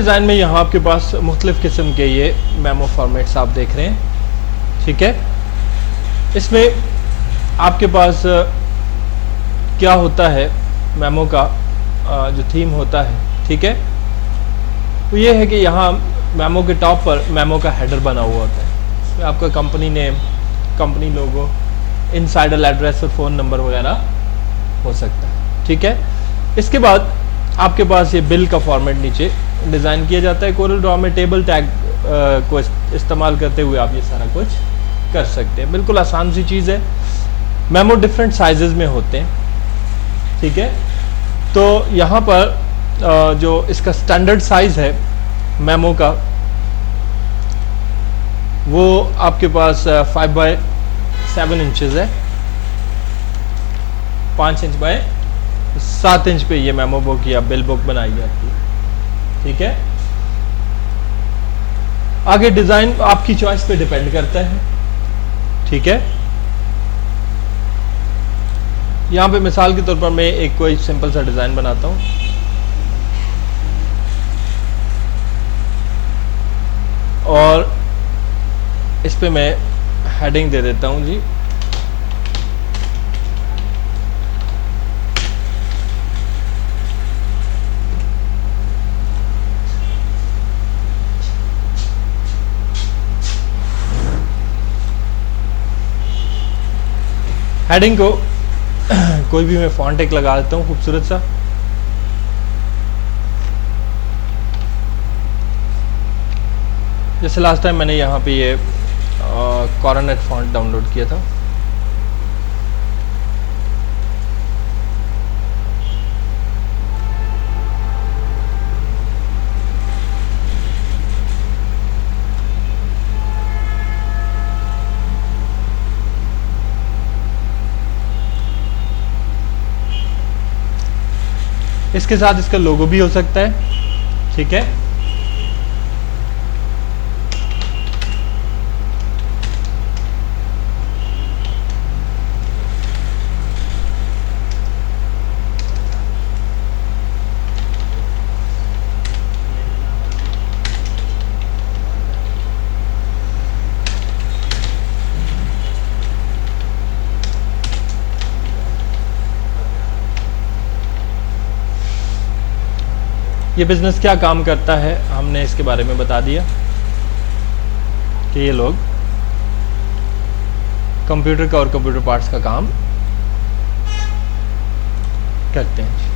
Design में यहाँ आपके पास मुख्तलिफ़ किस्म के ये मेमो फॉर्मेट्स आप देख रहे हैं, ठीक है। इसमें आपके पास क्या होता है, मेमो का जो थीम होता है, ठीक है, वो ये है कि यहाँ मेमो के टॉप पर मेमो का हेडर बना हुआ होता है। आपका कंपनी नेम, कंपनी लोगो, इनसाइडर एड्रेस और फ़ोन नंबर वगैरह हो सकता है, ठीक है। इसके बाद आपके पास ये बिल का फॉर्मेट नीचे डिज़ाइन किया जाता है। कोरल ड्रॉ में टेबल टैग को इस्तेमाल करते हुए आप ये सारा कुछ कर सकते हैं। बिल्कुल आसान सी चीज़ है। मेमो डिफरेंट साइजेस में होते हैं, ठीक है। तो यहाँ पर जो इसका स्टैंडर्ड साइज है मेमो का, वो आपके पास 5/7 इंचेस है। 5 इंच बाय 7 इंच पे ये मेमो बुक या बिल बुक बनाई जाती है, ठीक है। आगे डिज़ाइन आपकी चॉइस पे डिपेंड करता है, ठीक है। यहाँ पे मिसाल के तौर पर मैं एक कोई सिंपल सा डिज़ाइन बनाता हूँ। और इस पे मैं हेडिंग दे देता हूँ जी, हेडिंग को कोई भी मैं फॉन्ट एक लगा देता हूँ खूबसूरत सा। जैसे लास्ट टाइम मैंने यहाँ पे ये कॉर्नेट फॉन्ट डाउनलोड किया था। इसके साथ इसका लोगो भी हो सकता है, ठीक है। ये बिज़नेस क्या काम करता है हमने इसके बारे में बता दिया कि ये लोग कंप्यूटर का और कंप्यूटर पार्ट्स का काम करते हैं।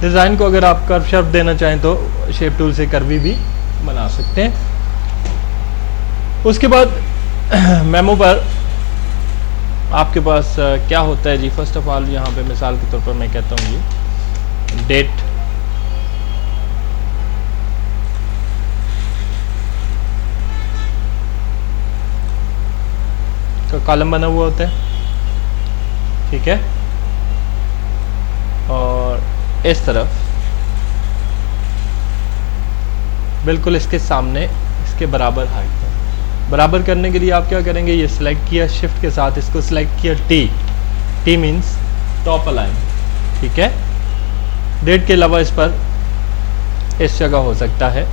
डिज़ाइन को अगर आप कर्व शर्प देना चाहें तो शेप टूल से कर्वी भी बना सकते हैं। उसके बाद मेमो पर आपके पास क्या होता है जी, फर्स्ट ऑफ ऑल यहाँ पे मिसाल के तौर पर मैं कहता हूँ जी, डेट, का कॉलम बना हुआ होता है, ठीक है। और इस तरफ बिल्कुल इसके सामने इसके बराबर हाइट पर, बराबर करने के लिए आप क्या करेंगे, ये सिलेक्ट किया, शिफ्ट के साथ इसको सिलेक्ट किया, टी मीन्स टॉप अलाइन, ठीक है। डेट के अलावा इस पर इस जगह हो सकता है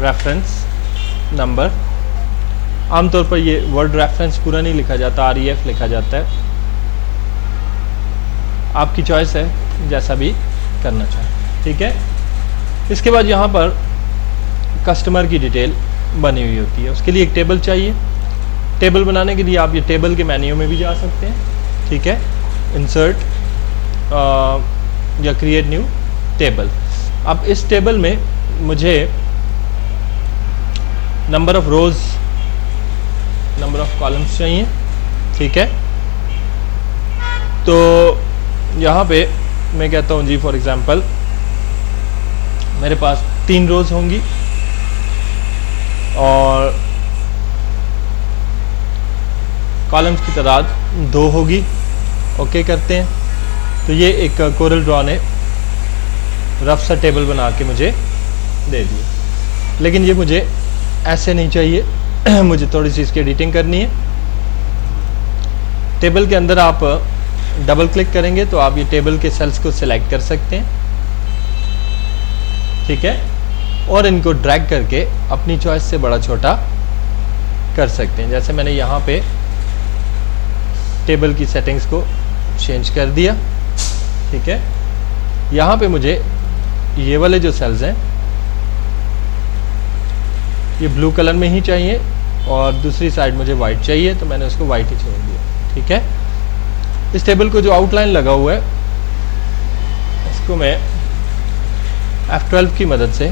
रेफरेंस नंबर। आमतौर पर ये वर्ड रेफरेंस पूरा नहीं लिखा जाता, REF लिखा जाता है। आपकी चॉइस है, जैसा भी करना चाहें, ठीक है। इसके बाद यहाँ पर कस्टमर की डिटेल बनी हुई होती है, उसके लिए एक टेबल चाहिए। टेबल बनाने के लिए आप ये टेबल के मेन्यू में भी जा सकते हैं, ठीक है। इंसर्ट या क्रिएट न्यू टेबल। अब इस टेबल में मुझे number of rows, number of columns चाहिए, ठीक है। तो यहाँ पे मैं कहता हूँ जी, फॉर एग्जांपल मेरे पास 3 रोज़ होंगी और कॉलम्स की तादाद 2 होगी। ओके करते हैं। तो ये एक कोरल ड्रॉ ने रफ सा टेबल बना के मुझे दे दिया, लेकिन ये मुझे ऐसे नहीं चाहिए मुझे थोड़ी सी इसकी एडिटिंग करनी है। टेबल के अंदर आप डबल क्लिक करेंगे तो आप ये टेबल के सेल्स को सिलेक्ट कर सकते हैं, ठीक है, और इनको ड्रैग करके अपनी चॉइस से बड़ा छोटा कर सकते हैं। जैसे मैंने यहाँ पे टेबल की सेटिंग्स को चेंज कर दिया, ठीक है। यहाँ पे मुझे ये वाले जो सेल्स हैं ये ब्लू कलर में ही चाहिए और दूसरी साइड मुझे वाइट चाहिए, तो मैंने उसको वाइट ही छोड़ दिया, ठीक है। इस टेबल को जो आउटलाइन लगा हुआ है इसको मैं F12 की मदद से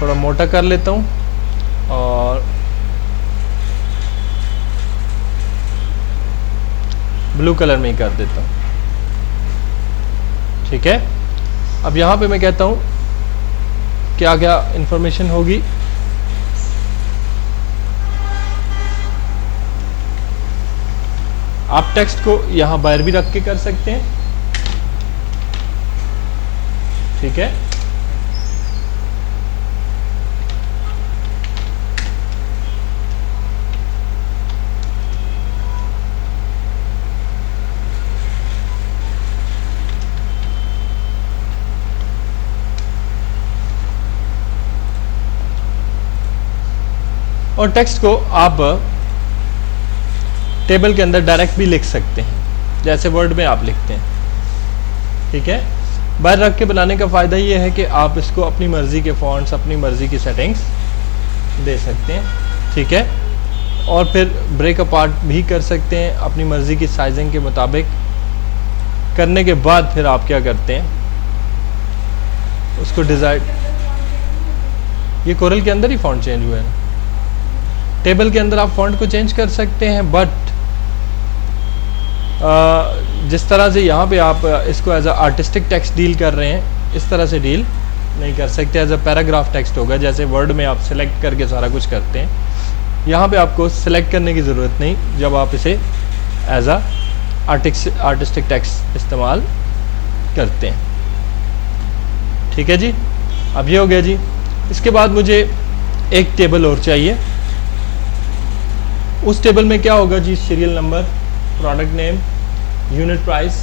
थोड़ा मोटा कर लेता हूँ और ब्लू कलर में ही कर देता हूँ, ठीक है। अब यहाँ पे मैं कहता हूँ क्या क्या इंफॉर्मेशन होगी। आप टेक्स्ट को यहाँ बाहर भी रख के कर सकते हैं, ठीक है। और टेक्स्ट को आप टेबल के अंदर डायरेक्ट भी लिख सकते हैं, जैसे वर्ड में आप लिखते हैं, ठीक है। बाहर रख के बनाने का फ़ायदा ये है कि आप इसको अपनी मर्ज़ी के फॉन्ट्स, अपनी मर्ज़ी की सेटिंग्स दे सकते हैं, ठीक है। और फिर ब्रेक अपार्ट भी कर सकते हैं अपनी मर्ज़ी की साइजिंग के मुताबिक। करने के बाद फिर आप क्या करते हैं, उसको डिज़ाइन, ये कोरल के अंदर ही फॉन्ट चेंज हुआ है। टेबल के अंदर आप फॉन्ट को चेंज कर सकते हैं, बट जिस तरह से यहाँ पे आप इसको as a artistic text deal कर रहे हैं, इस तरह से डील नहीं कर सकते। एज अ पैराग्राफ टेक्स्ट होगा, जैसे वर्ड में आप सिलेक्ट करके सारा कुछ करते हैं। यहाँ पे आपको सिलेक्ट करने की ज़रूरत नहीं जब आप इसे एज अ आर्टिस्टिक टेक्स्ट इस्तेमाल करते हैं, ठीक है जी। अब ये हो गया जी। इसके बाद मुझे एक टेबल और चाहिए। उस टेबल में क्या होगा जी, serial number, product name, unit price,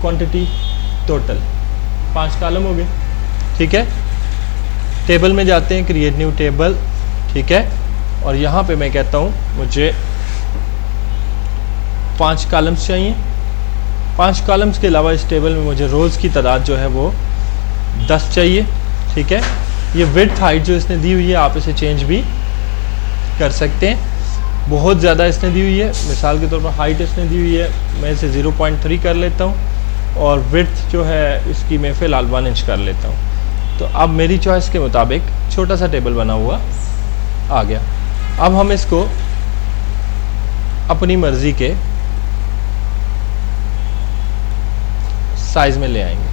quantity, total, 5 column हो गए, ठीक है। टेबल में जाते हैं, क्रिएट न्यू टेबल, ठीक है। और यहाँ पे मैं कहता हूँ मुझे 5 कॉलम्स चाहिए। 5 कॉलम्स के अलावा इस टेबल में मुझे रोज़ की तादाद जो है वो 10 चाहिए, ठीक है। ये विड्थ हाइट जो इसने दी हुई है आप इसे चेंज भी कर सकते हैं। बहुत ज़्यादा इसने दी हुई है, मिसाल के तौर पर हाइट इसने दी हुई है, मैं इसे 0.3 कर लेता हूँ और विड्थ जो है इसकी मैं फ़िलहाल 1 इंच कर लेता हूँ। तो अब मेरी चॉइस के मुताबिक छोटा सा टेबल बना हुआ आ गया। अब हम इसको अपनी मर्ज़ी के साइज़ में ले आएंगे।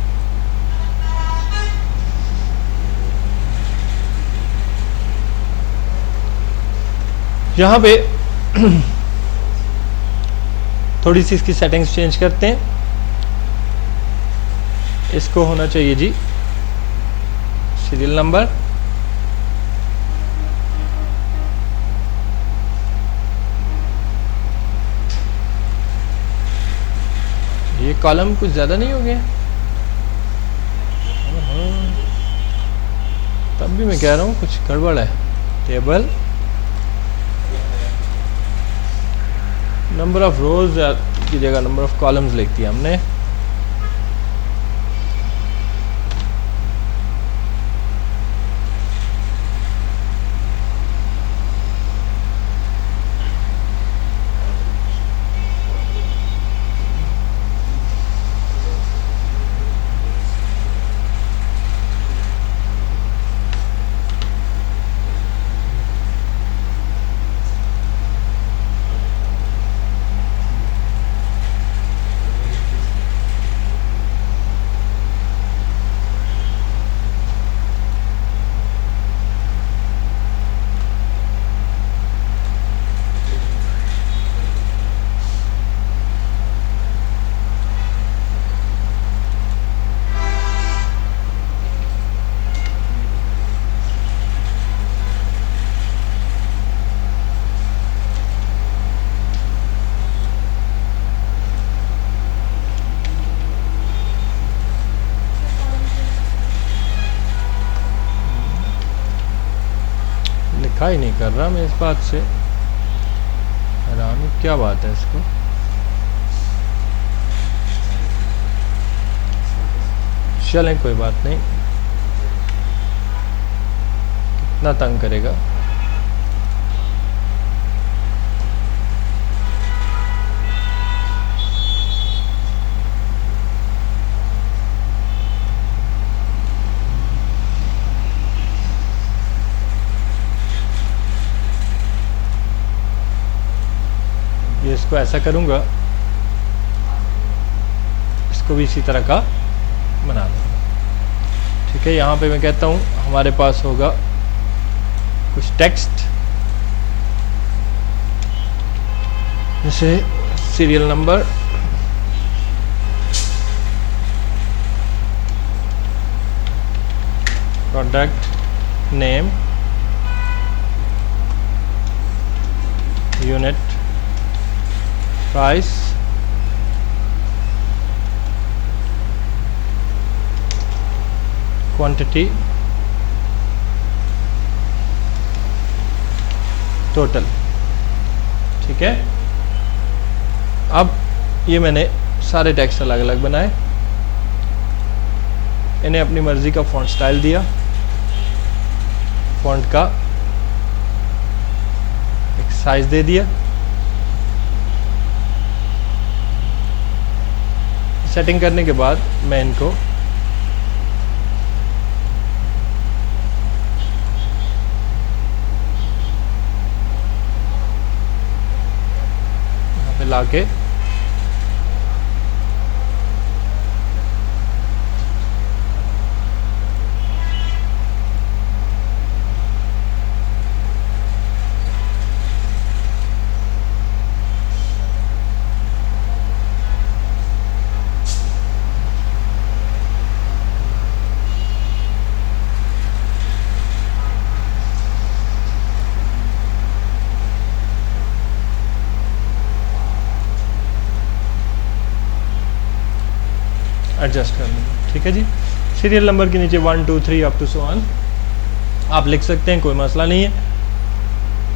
यहाँ पे थोड़ी सी इसकी सेटिंग्स चेंज करते हैं। इसको होना चाहिए जी सीरियल नंबर, ये कॉलम कुछ ज़्यादा नहीं हो गया, तब भी मैं कह रहा हूँ कुछ गड़बड़ है। टेबल नंबर ऑफ रोज की जगह नंबर ऑफ कॉलम्स लिख दिया हमने। दिखाई नहीं कर रहा, मैं इस बात से हैरान हूँ, क्या बात है इसको। चलें कोई बात नहीं, कितना तंग करेगा। ये इसको ऐसा करूँगा, इसको भी इसी तरह का बना दूँगा। ठीक है, यहाँ पे मैं कहता हूँ हमारे पास होगा कुछ टेक्स्ट, जैसे serial number, product name, unit price, quantity, total. ठीक है, अब ये मैंने सारे टेक्स्ट अलग अलग बनाए, इन्हें अपनी मर्जी का फॉन्ट स्टाइल दिया, फॉन्ट का एक साइज दे दिया। सेटिंग करने के बाद मैं इनको यहाँ पे लाके एडजस्ट कर लूँगा। ठीक है जी, सीरियल नंबर के नीचे 1 2 3 अप टू सो ऑन आप लिख सकते हैं, कोई मसला नहीं है।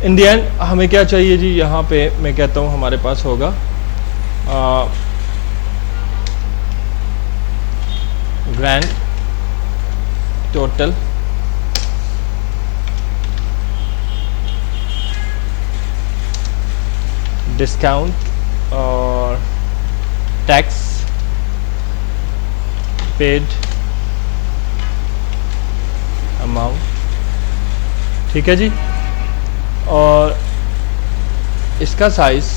इन दी एंड हमें क्या चाहिए जी, यहाँ पे मैं कहता हूँ हमारे पास होगा ग्रैंड टोटल डिस्काउंट और टैक्स पेड अमाउंट। ठीक है जी, और इसका साइज़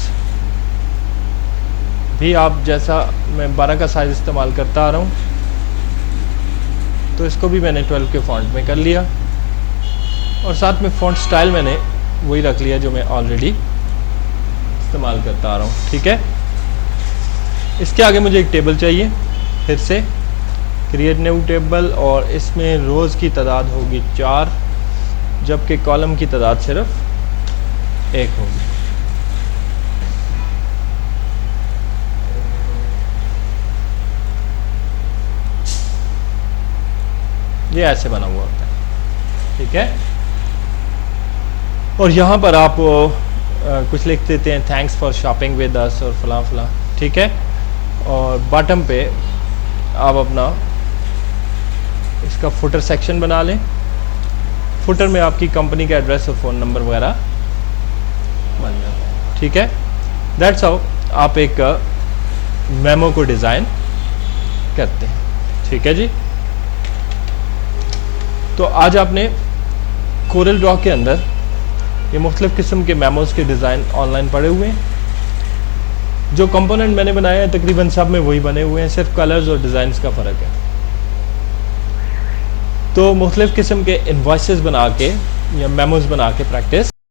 भी आप, जैसा मैं 12 का साइज़ इस्तेमाल करता आ रहा हूँ, तो इसको भी मैंने 12 के फॉन्ट में कर लिया, और साथ में फॉन्ट स्टाइल मैंने वही रख लिया जो मैं ऑलरेडी इस्तेमाल करता आ रहा हूँ। ठीक है, इसके आगे मुझे एक टेबल चाहिए, फिर से क्रिएट न्यू टेबल, और इसमें रोज़ की तादाद होगी 4, जबकि कॉलम की तादाद सिर्फ 1 होगी। ये ऐसे बना हुआ होता है। ठीक है, और यहाँ पर आप कुछ लिख देते हैं, thanks for shopping with us और फलां फलां। ठीक है, और बॉटम पे आप अपना इसका फुटर सेक्शन बना लें। फुटर में आपकी कंपनी का एड्रेस और फ़ोन नंबर वगैरह बन जाता है। ठीक है, दैट्स हाउ आप एक मेमो को डिज़ाइन करते हैं। ठीक है जी, तो आज आपने कोरल ड्रॉ के अंदर ये मुख्तलिफ़ किस्म के मेमोज़ के डिज़ाइन ऑनलाइन पड़े हुए हैं। जो कंपोनेंट मैंने बनाए हैं तकरीबन सब में वही बने हुए हैं, सिर्फ कलर्स और डिज़ाइंस का फ़र्क है। तो मुख्तलिफ़ किस्म के इनवॉइसेस बना के या मेमोज़ बना के प्रैक्टिस